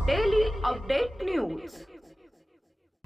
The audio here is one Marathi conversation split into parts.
अपडेट न्यूज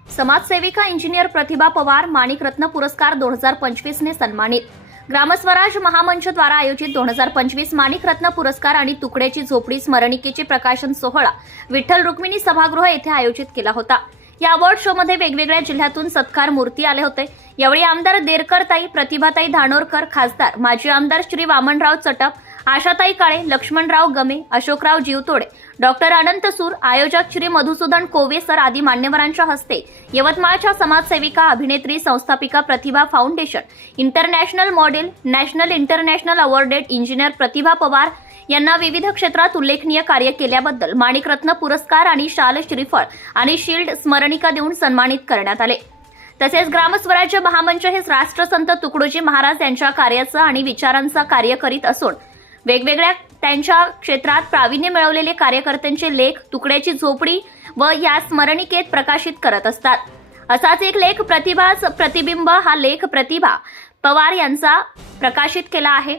समाजसेविका इंजिनियर प्रतिभा पवार माणिक रत्न पुरस्कार दोन हजार पंचवीस ने सन्मानित. ग्रामस्वराज महामंच द्वारा आयोजित दोन हजार पंचवीस माणिक रत्न पुरस्कार आणि तुकड्याची झोपडी स्मरणिकेचे प्रकाशन सोहळा विठ्ठल रुक्मिणी सभागृह येथे आयोजित केला होता. या अवॉर्ड शो मध्ये वेगवेगळ्या जिल्ह्यातून सत्कार मूर्ती आले होते. यावेळी आमदार देरकरताई प्रतिभाताई धानोरकर खासदार माजी आमदार श्री वामनराव चटप आशाताई काळे लक्ष्मणराव गमे अशोकराव जीवतोडे डॉक्टर अनंत सूर आयोजक श्री मधुसूदन कोवे सर आदी मान्यवरांच्या हस्ते यवतमाळच्या समाजसेविका अभिनेत्री संस्थापिका Pratibha foundation international model national international awarded engineer Pratibha Pawar यांना विविध क्षेत्रात उल्लेखनीय कार्य केल्याबद्दल माणिकरत्न पुरस्कार आणि शाल श्रीफळ आणि शिल्ड स्मरणिका देऊन सन्मानित करण्यात आले. तसेच ग्रामस्वराज्य महामंच हे राष्ट्रसंत तुकडोजी महाराज यांच्या कार्याचं आणि विचारांचा कार्य करीत असून वेगवेगळ्या त्यांच्या क्षेत्रात प्रावीण्य मिळवलेले कार्यकर्त्यांचे लेख तुकड्याची झोपडी व या स्मरणिकेत प्रकाशित करत असतात. असाच एक लेख प्रतिभा प्रतिबिंब हा लेख प्रतिभा पवार यांचा प्रकाशित केला आहे.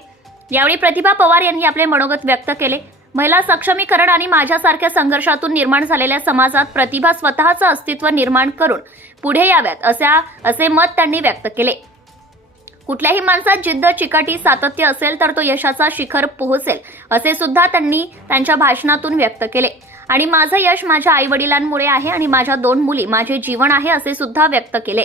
यावेळी प्रतिभा पवार यांनी आपले मनोगत व्यक्त केले. महिला सक्षमीकरण आणि माझ्यासारख्या संघर्षातून निर्माण झालेल्या समाजात प्रतिभा स्वतःचं अस्तित्व निर्माण करून पुढे याव्यात अशा असे मत त्यांनी व्यक्त केले. कुठल्याही माणसात जिद्द चिकाटी सातत्य असेल तर तो यशाचा शिखर पोहोचेल असे सुद्धा त्यांनी त्यांच्या भाषणातून व्यक्त केले. आणि माझं यश माझ्या आई वडिलांमुळे आहे आणि माझ्या दोन मुली माझे जीवन आहे असे सुद्धा व्यक्त केले.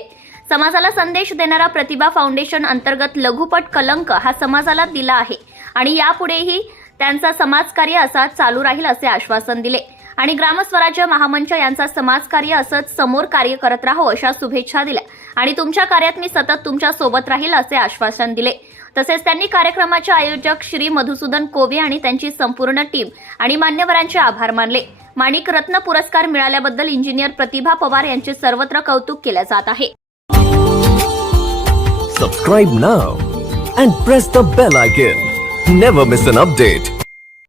समाजाला संदेश देणारा प्रतिभा फाउंडेशन अंतर्गत लघुपट कलंक हा समाजाला दिला आहे. आणि यापुढेही त्यांचा समाजकार्य असा चालू राहील असे आश्वासन दिले. आणि ग्रामस्वराज्य महामंच यांचा समाजकार्य असंच समोर कार्य करत राहो अशा शुभेच्छा दिल्या. आणि तुमच्या कार्यात मी सतत तुमच्यासोबत राहील असे आश्वासन दिले. तसेच त्यांनी कार्यक्रमाचे आयोजक श्री मधुसूदन कोवे आणि त्यांची संपूर्ण टीम आणि मान्यवरांचे आभार मानले. माणिक रत्न पुरस्कार मिळाल्याबद्दल इंजिनियर प्रतिभा पवार यांचे सर्वत्र कौतुक केले जात आहे. Subscribe now and press the bell icon never miss an update